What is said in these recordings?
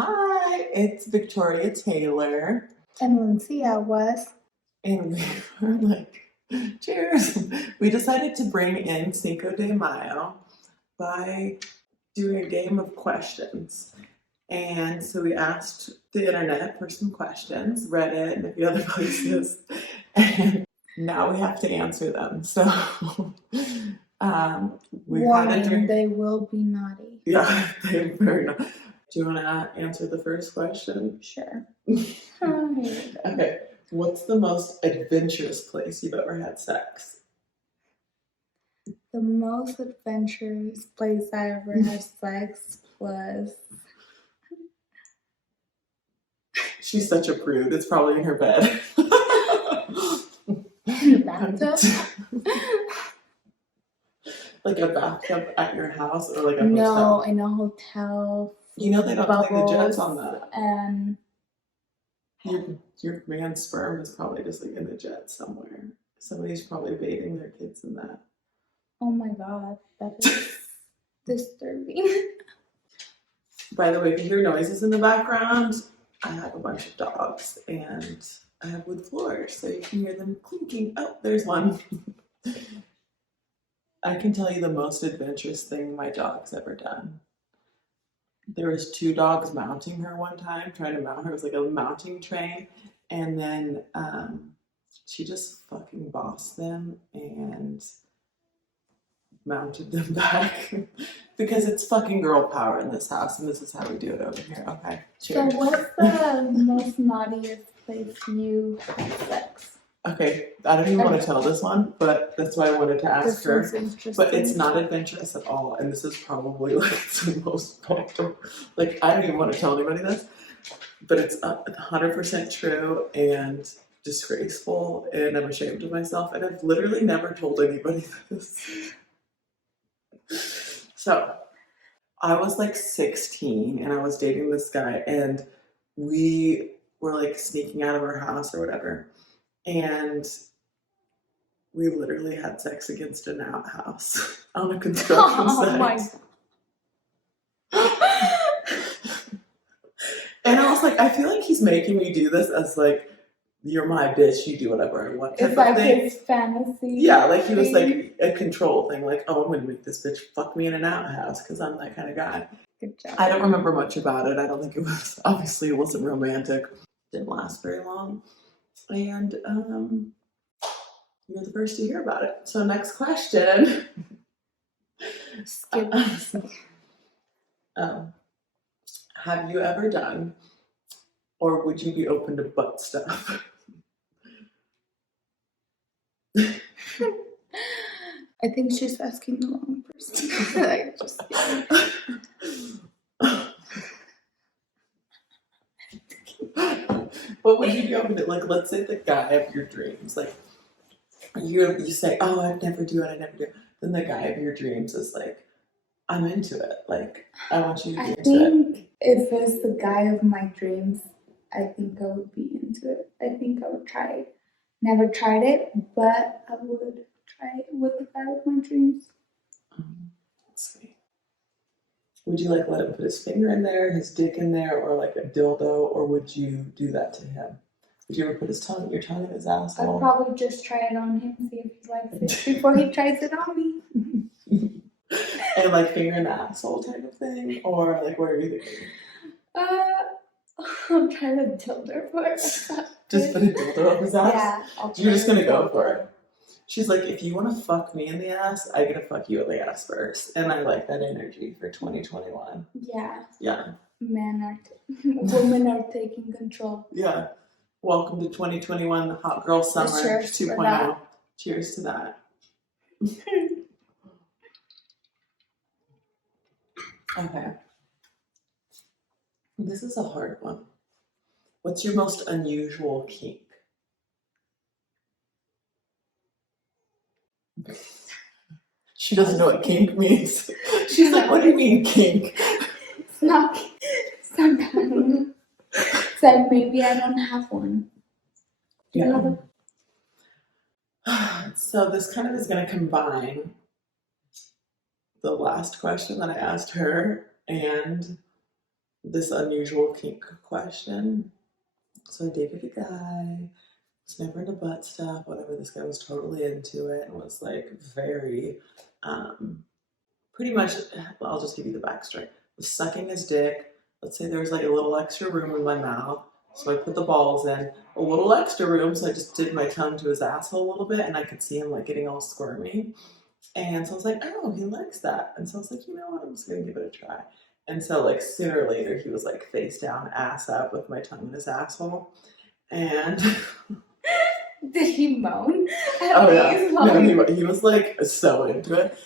Hi, it's Victoria Taylor. And Lucia was. And we were like, cheers. We decided to bring in Cinco de Mayo by doing a game of questions. And so we asked the internet for some questions, Reddit and a few other places. And now we have to answer them. So we've had a drink. They will be naughty. Yeah, they're very naughty. Do you want to answer the first question? Sure. Okay. What's the most adventurous place you've ever had sex? The most adventurous place I ever had sex was... She's such a prude. It's probably in her bed. In the bathtub? Like a bathtub at your house or like a No, hotel? in a hotel. You know they don't play the jets on that. And your man's sperm is probably just like in the jet somewhere. Somebody's probably bathing their kids in that. Oh my god, that is disturbing. By the way, if you hear noises in the background, I have a bunch of dogs and I have wood floors, so you can hear them clinking. Oh, there's one. I can tell you the most adventurous thing my dog's ever done. There was 2 dogs mounting her one time, trying to mount her. It was like a mounting train. And then she just fucking bossed them and mounted them back. Because it's fucking girl power in this house, and this is how we do it over here. Okay, cheers. So what's the most naughtiest place you had sex? Okay, I don't even want to tell this one, but that's why I wanted to ask her. But it's not adventurous at all, and this is probably like the most fucked up. Like, I don't even want to tell anybody this, but it's 100% true and disgraceful, and I'm ashamed of myself, and I've literally never told anybody this. So, I was like 16, and I was dating this guy, and we were like sneaking out of our house or whatever. And we literally had sex against an outhouse on a construction site. And I was like, I feel like he's making me do this as like, you're my bitch, you do whatever I want. It's like his fantasy. Yeah, like he was like a control thing. Like, oh, I'm going to make this bitch fuck me in an outhouse because I'm that kind of guy. Good job. I don't remember much about it. I don't think it was, obviously it wasn't romantic. Didn't last very long. And you're the first to hear about it. So next question. Skip. Have you ever done, or would you be open to butt stuff? I think she's asking the wrong person. What would you be open to? Like, let's say the guy of your dreams, like you say, oh, I never do it. Then the guy of your dreams is like, I'm into it. Like, I want you to be into it. I think if it's the guy of my dreams, I think I would be into it. I think I would try it. Never tried it, but I would try it with the guy of my dreams. That's sweet. Would you like let him put his finger in there, his dick in there, or like a dildo, or would you do that to him? Would you ever put your tongue in his asshole? I'd probably just try it on him, see if he likes it before he tries it on me. And like finger in the asshole type of thing? Or like what are you thinking? I'm trying to dildo for it. Just put a dildo up his ass? Yeah. You're just gonna go for it. She's like, if you want to fuck me in the ass, I gotta fuck you in the ass first. And I like that energy for 2021. Yeah. Yeah. Women are taking control. Yeah. Welcome to 2021, the Hot Girl Summer 2.0. Cheers to that. Okay. This is a hard one. What's your most unusual kink? She doesn't know what kink means. She's like, what do you mean kink? It's not sometimes. It's like maybe I don't have one. Do you have a... So this kind of is going to combine the last question that I asked her and this unusual kink question. So I dated a guy, was never into butt stuff, whatever. This guy was totally into it and was like very, pretty much, well, I'll just give you the backstory. Was sucking his dick. Let's say there was like a little extra room in my mouth. So I put the balls in, a little extra room. So I just did my tongue to his asshole a little bit and I could see him like getting all squirmy. And so I was like, oh, he likes that. And so I was like, you know what, I'm just gonna give it a try. And so like sooner or later he was like face down, ass up with my tongue in his asshole. And did he moan? Oh yeah, no, he was like so into it.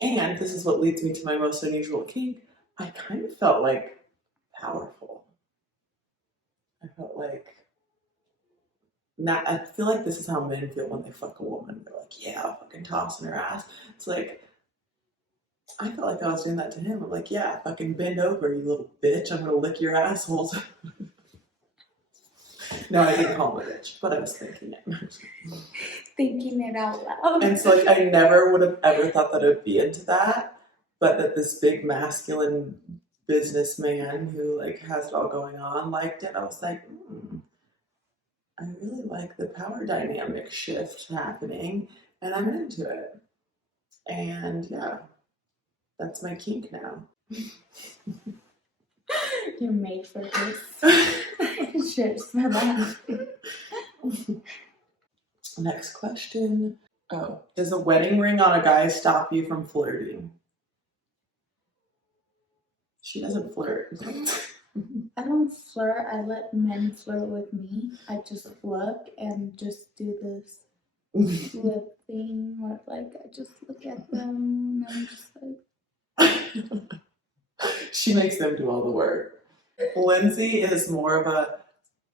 And this is what leads me to my most unusual kink. I kind of felt like powerful. I felt like, I feel like this is how men feel when they fuck a woman. They're like, yeah, I'll fucking toss in her ass. It's like, I felt like I was doing that to him. I'm like, yeah, fucking bend over, you little bitch. I'm gonna lick your assholes. No, I didn't call him a bitch, but I was thinking it. Thinking it out loud. And so like I never would have ever thought that I'd be into that, but that this big masculine businessman who like has it all going on liked it. I was like, I really like the power dynamic shift happening and I'm into it. And yeah, that's my kink now. You're made for this. Cheers for that. Next question. Oh, does a wedding ring on a guy stop you from flirting? She doesn't flirt. I don't flirt. I let men flirt with me. I just look and just do this lip thing where like I just look at them and I'm just like. She makes them do all the work. Lindsay is more of a,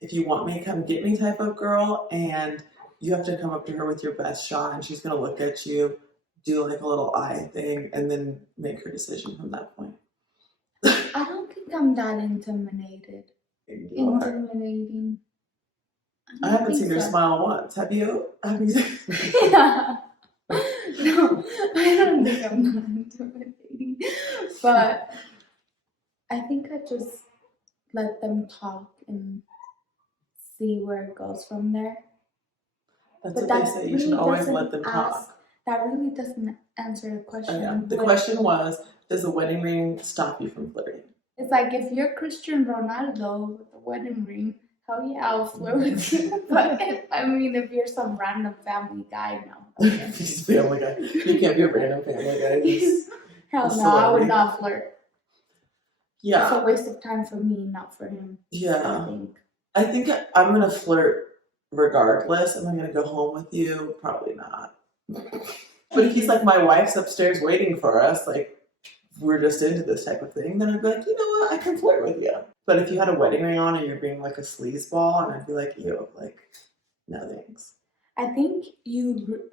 if you want me, come get me type of girl, and you have to come up to her with your best shot, and she's gonna look at you, do like a little eye thing, and then make her decision from that point. I don't think I'm that intimidating. I haven't seen her smile once. Have you? Yeah. No, I don't think I'm that intimidating. But I think I just let them talk and see where it goes from there. That's what they say. You should always let them talk. That really doesn't answer the question. Oh, yeah. The question was, does a wedding ring stop you from flirting? It's like if you're Cristiano Ronaldo with a wedding ring, hell yeah, I'll flirt with you. But I mean, if you're some random family guy, no. Okay. He's a family guy. You can't be a random family guy. Hell no, I would not flirt. Yeah. It's a waste of time for me, not for him. Yeah. I think I'm going to flirt regardless. Am I going to go home with you? Probably not. But if he's like, my wife's upstairs waiting for us, like, we're just into this type of thing, then I'd be like, you know what, I can flirt with you. But if you had a wedding ring on and you're being like a sleazeball, and I'd be like, ew, like, no thanks. I think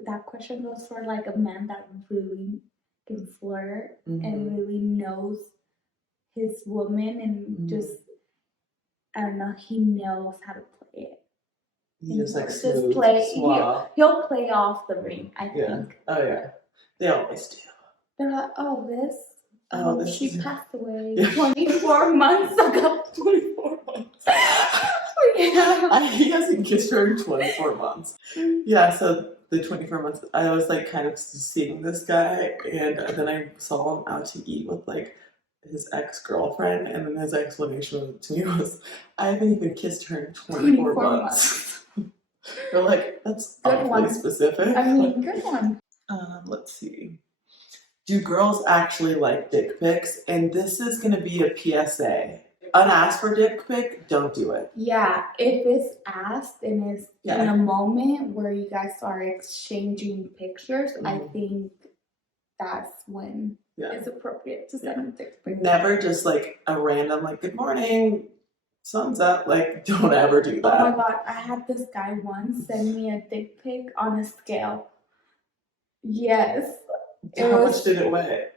that question goes for like a man that really can flirt and really knows his woman and just, I don't know, he knows how to play it. He just like smooth, suave. He'll play off the ring, I think. Yeah. Oh yeah, they always do. They're like, this she passed away 24 months ago. 24 months. Yeah. He hasn't kissed her in 24 months. Yeah, so the 24 months, I was like kind of seeing this guy, and then I saw him out to eat with like his ex-girlfriend, and then his explanation to me was, I haven't even kissed her in 24 months. They're like, that's awfully specific. I mean, good one. Let's see. Do girls actually like dick pics? And this is going to be a PSA. Unasked for dick pic, don't do it. Yeah, if it's asked and it's in a moment where you guys are exchanging pictures, I think that's when it's appropriate to send a dick pic. Never just like a random, like, good morning, sun's up. Like, don't ever do that. Oh my god, I had this guy once send me a dick pic on a scale. Yes. How much did it weigh?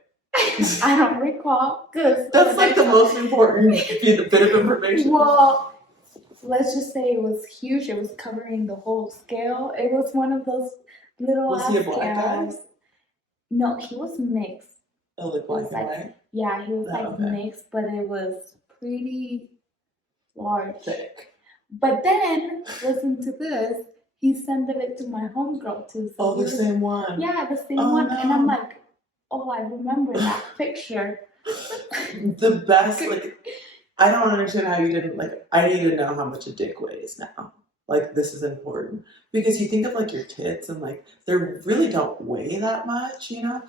I don't recall. That's like the most important bit of information. Well, let's just say it was huge. It was covering the whole scale. It was one of those little. Was he a black guy? No, he was mixed. Oh, like black and white? Yeah, he was mixed, but it was pretty large. Thick. But then, listen to this. He sent it to my homegirl too. So Oh, the same one. Yeah, the same Oh, one. no. And I'm like, oh, I remember that picture. The best, like, I don't understand how you didn't, like, I need to know how much a dick weighs now. Like, this is important. Because you think of, like, your tits and, like, they really don't weigh that much, you know?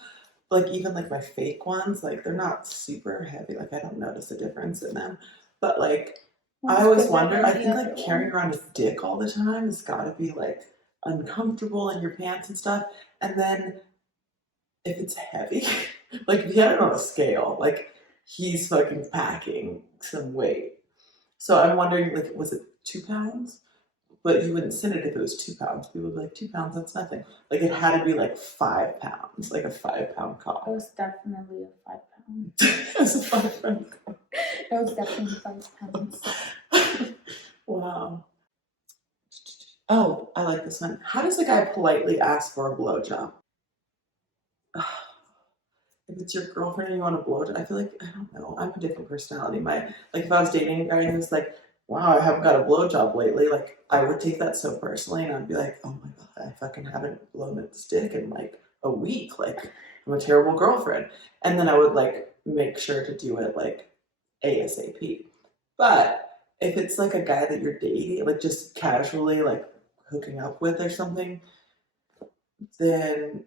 Like, even, like, my fake ones, like, they're not super heavy. Like, I don't notice a difference in them. But, like, I always wonder, I think, like, carrying around a dick all the time has got to be, like, uncomfortable in your pants and stuff. And then, if it's heavy, like, if you had it on a scale, like, he's fucking packing some weight. So I'm wondering, like, was it 2 pounds? But you wouldn't send it if it was 2 pounds. People would be like, 2 pounds, that's nothing. Like, it had to be like 5 pounds, like a 5 pound cock. It was definitely a 5 pound. It was a 5 pound cock. It was definitely 5 pounds. Wow. Oh, I like this one. How does a guy politely ask for a blowjob? If it's your girlfriend and you want a blowjob, I feel like, I don't know, I'm a different personality. Like, if I was dating a guy and he was like, wow, I haven't got a blowjob lately, like, I would take that so personally, and I'd be like, oh my god, I fucking haven't blown its dick in like a week, like, I'm a terrible girlfriend. And then I would like make sure to do it like ASAP. But if it's like a guy that you're dating, like just casually like hooking up with or something, then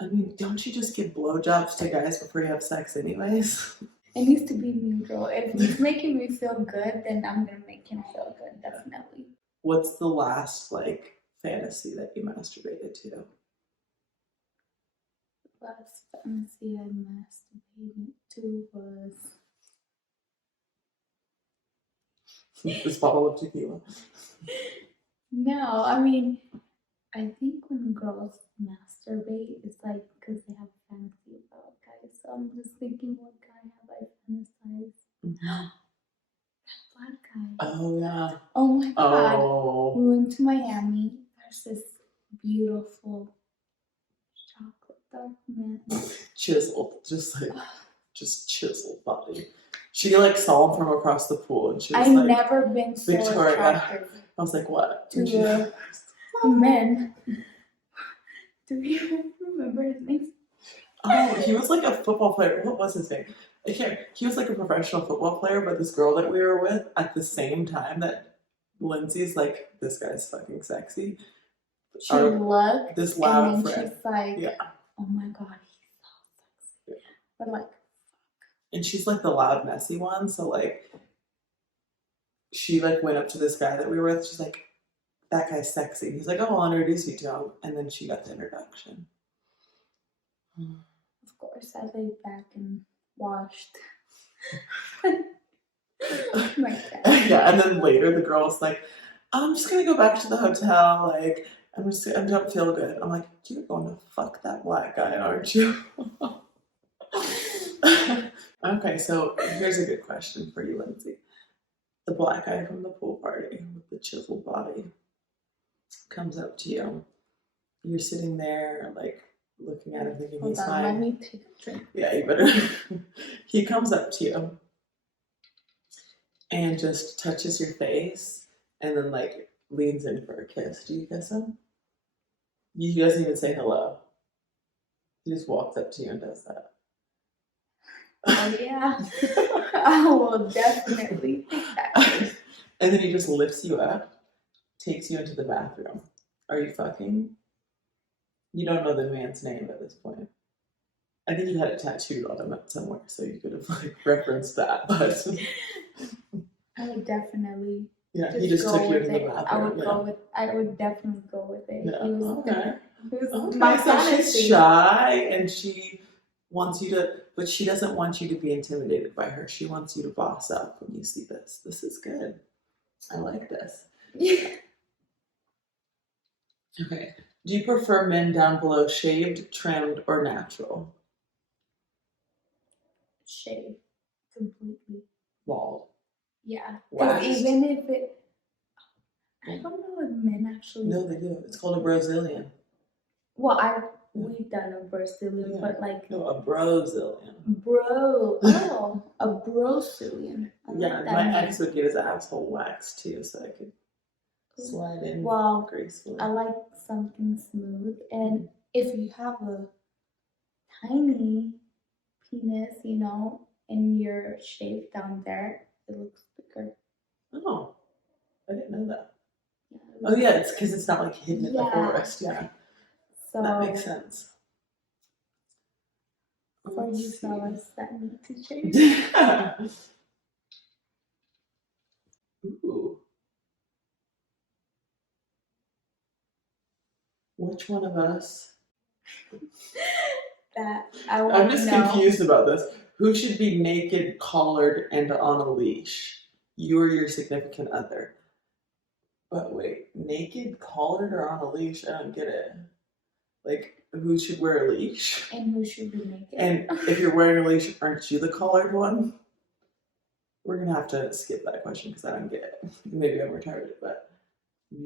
I mean, don't you just give blowjobs to guys before you have sex anyways? It needs to be mutual. If he's making me feel good, then I'm gonna make him feel good, definitely. What's the last like fantasy that you masturbated to? The last fantasy I masturbated to was This bottle of tequila. no. I mean, I think when girls masturbate, it's like because they have fantasy about guys. So I'm just thinking, what guy have I fantasized? Mm-hmm. That black guy. Oh yeah. Oh my god. Oh. We went to Miami. There's this beautiful chocolate dark man. Chiseled, just chiseled body. She like saw him from across the pool, and she was I've like, never been so Victoria. attractive I was like, what? to the men. Do you remember his name? Oh, he was like a football player. What was his name? I can't. He was like a professional football player, but this girl that we were with at the same time that Lindsay's like, this guy's fucking sexy. She looked, this loud and then friend. she's like, yeah. oh my god, he's so sexy. Yeah. But like, and she's like the loud, messy one. So like, she like went up to this guy that we were with. She's like, that guy's sexy. He's like, oh, I'll introduce you to him. And then she got the introduction. Of course, I laid back and watched. Yeah, and then later the girl's like, I'm just gonna go back to the hotel. Like, I don't feel good. I'm like, you're going to fuck that black guy, aren't you? Okay, so here's a good question for you, Lindsay. The black guy from the pool party with the chiseled body comes up to you. You're sitting there, like, looking at him thinking he's fine. Let me take a drink. Yeah, you better. He comes up to you and just touches your face and then, like, leans in for a kiss. Do you kiss him? He doesn't even say hello. He just walks up to you and does that. Oh, yeah. I will definitely take that. And then he just lifts you up, takes you into the bathroom. Are you fucking? You don't know the man's name at this point. I think you had it tattooed on him somewhere, so you could have like referenced that. But I would definitely. Yeah, he just took you into the bathroom. I would definitely go with it. Yeah. He was Okay. My so fantasy. she's shy and she wants you to, but she doesn't want you to be intimidated by her. She wants you to boss up when you see this. This is good. I like this. Okay. Do you prefer men down below shaved, trimmed, or natural? Shaved. Completely. Bald. Yeah. Waxed. Even if it. I don't know if men actually. No, they do. It's called a Brazilian. Well, we done a Brazilian, Yeah. but like No, a Brazilian. a Brazilian. Yeah, my ex would get his asshole waxed too, so I could slide in gracefully. I like something smooth, and if you have a tiny penis, you know, and you're shaved down there, it looks bigger. Oh, I didn't know that. Yeah, Oh yeah, it's because it's not like hidden in the forest. Yeah, so that makes sense. For you fellas that need to shave. Ooh. Which one of us? I'm just confused about this. Who should be naked, collared, and on a leash? You or your significant other. But wait, naked, collared, or on a leash? I don't get it. Like, who should wear a leash? And who should be naked? And if you're wearing a leash, aren't you the collared one? We're gonna have to skip that question because I don't get it. Maybe I'm retarded, but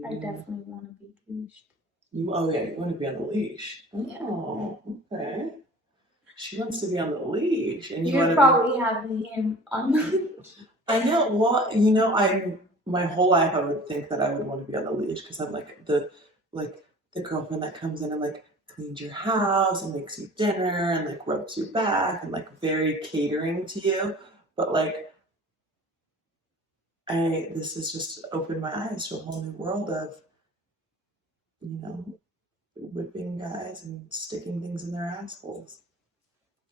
I definitely want to be leashed. You want to be on the leash. Oh, okay. She wants to be on the leash, and you probably have him on the leash. I know. Well, my whole life I would think that I would want to be on the leash because I'm like the girlfriend that comes in and like cleans your house and makes you dinner and like rubs your back and like very catering to you. But like this has just opened my eyes to a whole new world of, you know, whipping guys and sticking things in their assholes.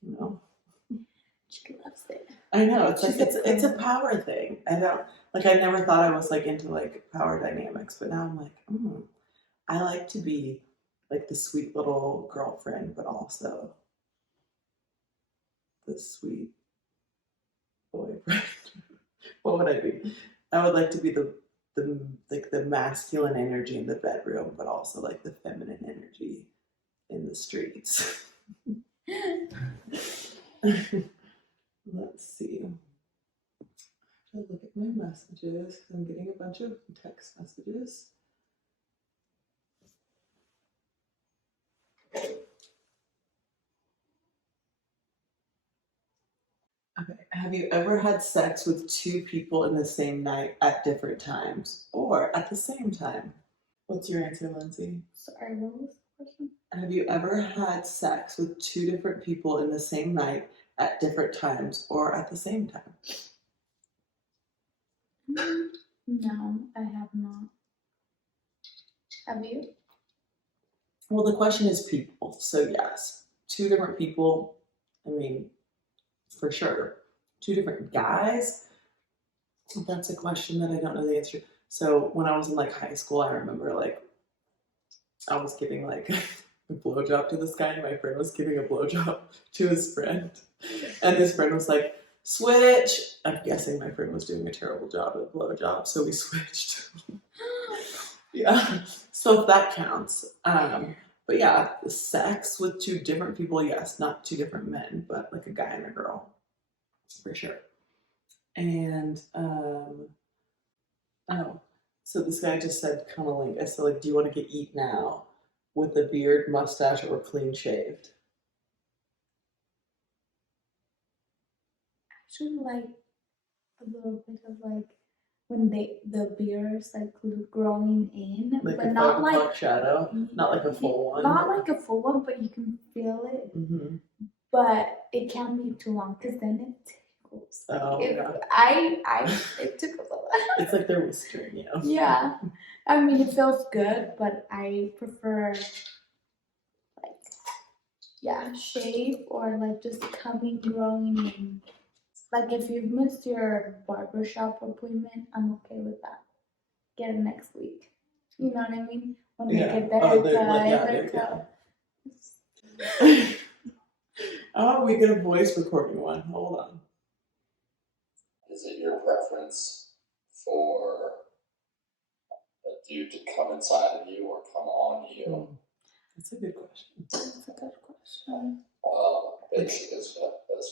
You know. She loves it. I know, it's like it's a power thing. I never thought I was like into like power dynamics, but now I'm like, I like to be like the sweet little girlfriend, but also the sweet boyfriend. What would I be? I would like to be the masculine energy in the bedroom, but also like the feminine energy in the streets. Let's see. I have to look at my messages. I'm getting a bunch of text messages. Okay. Have you ever had sex with two people in the same night at different times or at the same time? What's your answer, Lindsay? Sorry, what was the question? Have you ever had sex with two different people in the same night at different times or at the same time? No, I have not. Have you? Well, the question is people. So yes, two different people. I mean, for sure. Two different guys? That's a question that I don't know the answer to. So when I was in like high school, I remember like I was giving like a blowjob to this guy, and my friend was giving a blowjob to his friend. And his friend was like, switch. I'm guessing my friend was doing a terrible job at blowjob, so we switched. Yeah. So if that counts. But yeah, sex with two different people, yes, not two different men, but like a guy and a girl. For sure. And so this guy just said cunnilingus. So like, do you want to get eat now with a beard, mustache, or clean shaved? Actually, like a little bit of like when the beard's like growing in, like but not like shadow, not like a full one. Not like a full one, but you can feel it. Mm-hmm. But it can't be too long because then it tickles. Like it tickles a lot. It's like they're whispering, you know. Yeah, I mean it feels good, but I prefer shave or like just growing in. Like if you've missed your barbershop appointment, I'm okay with that. Get it next week. You know what I mean? When they get the haircut. Oh, we get a voice recording one. Hold on. Is it your preference for a dude to come inside of you or come on you? That's a good question. That's a good question. Basically, it's a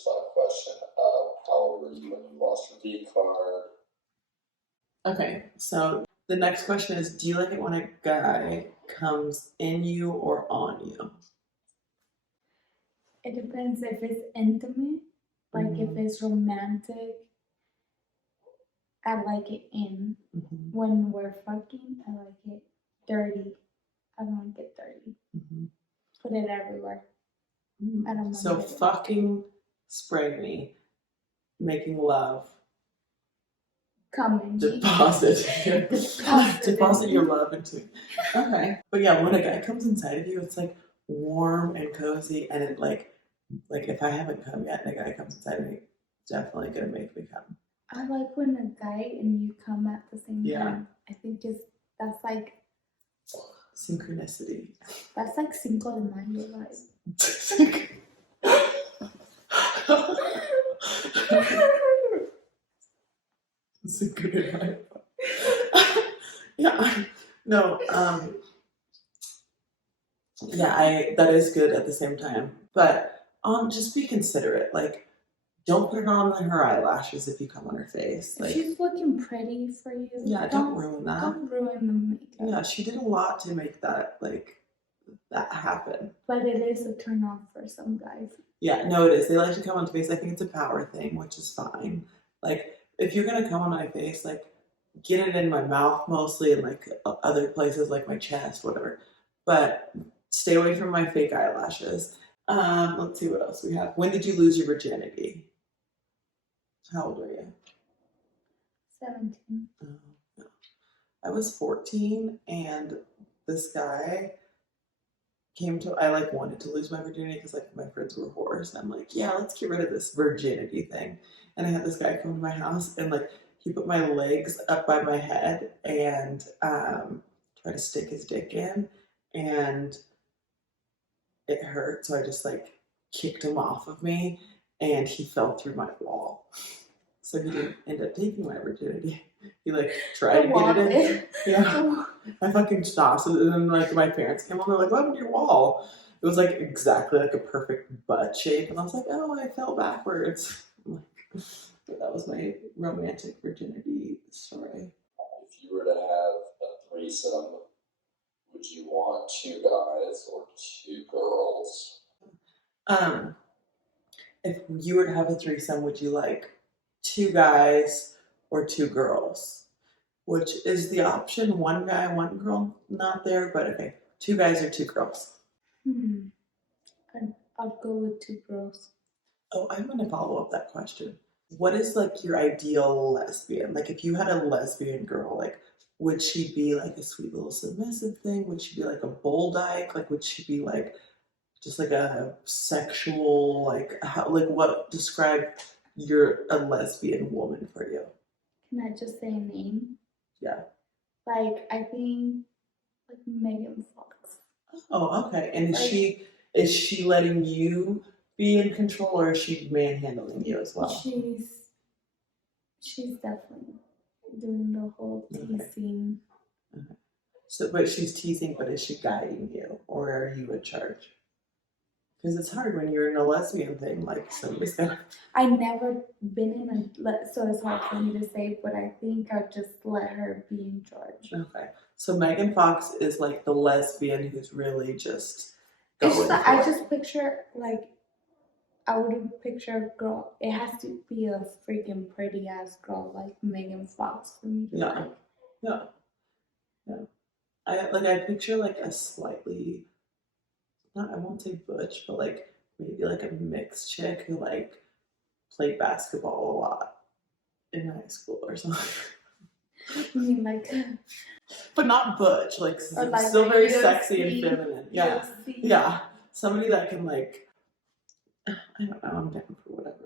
fun question. How old were you when you lost your V card? Okay, so the next question is, do you like it when a guy comes in you or on you? It depends if it's intimate, like if it's romantic. I like it in. Mm-hmm. When we're fucking, I like it dirty. I don't like it dirty. Mm-hmm. Put it everywhere. I don't mind So it. fucking spray me, making love, Come in me. deposit your love into. Okay, but yeah, when a guy comes inside of you, it's like warm and cozy, and it like if I haven't come yet, and a guy comes inside of me, it's definitely gonna make me come. I like when a guy and you come at the same Yeah. time. I think that's like Synchronicity. that's like Cinco de Mayo life. Synchronicity. Yeah. No. Yeah, that is good at the same time. But just be considerate. Like, don't put it on her eyelashes if you come on her face. If Like, she's looking pretty for you, yeah, don't ruin that. Don't ruin the makeup. Yeah, she did a lot to make that that happen. But it is a turn off for some guys. Yeah, no, it is. They like to come on the face. I think it's a power thing, which is fine. Like, if you're gonna come on my face, like, get it in my mouth mostly, and like other places like my chest, whatever. But stay away from my fake eyelashes. Let's see what else we have. When did you lose your virginity? How old are you? 17. No. I was 14, and this guy I like wanted to lose my virginity because like my friends were whores. I'm like, yeah, let's get rid of this virginity thing. And I had this guy come to my house, and like he put my legs up by my head and tried to stick his dick in, and it hurt. So I just like kicked him off of me, and he fell through my wall. So he didn't end up taking my virginity. He like tried to get it in. Yeah. I fucking stopped. So then like my parents came home, they're like, what happened to your wall? It was like exactly like a perfect butt shape. And I was like, oh, I fell backwards. But that was my romantic virginity story. If you were to have a threesome, would you want 2 guys or 2 girls? If you were to have a threesome, would you like 2 guys or 2 girls? Which is the option, 1 guy, 1 girl, not there, but okay, 2 guys or 2 girls. I'll go with 2 girls. Oh, I'm going to follow up that question. What is like your ideal lesbian? Like if you had a lesbian girl, like would she be like a sweet little submissive thing? Would she be like a bull dyke? Like would she be like just like a sexual, like what describe a lesbian woman for you? Can I just say a name? Yeah. Like I think like Megan Fox. Oh, okay. And is she letting you be in control, or is she manhandling you as well? She's definitely doing the whole teasing. Okay. So, but she's teasing, but is she guiding you, or are you in charge? Because it's hard when you're in a lesbian thing, like somebody's got. I've never been in so it's hard for me to say, but I think I'll just let her be in charge. Okay. So Megan Fox is like the lesbian who's really just going. I just picture like I wouldn't picture a girl. It has to be a freaking pretty ass girl like Megan Fox for me to like. Yeah. I picture like a slightly, I won't say butch, but like maybe like a mixed chick who like played basketball a lot in high school or something. You mean like, but not butch, like like still very UFC, sexy and feminine. Yeah, UFC. yeah. Somebody that can like, I don't know, I'm down for whatever.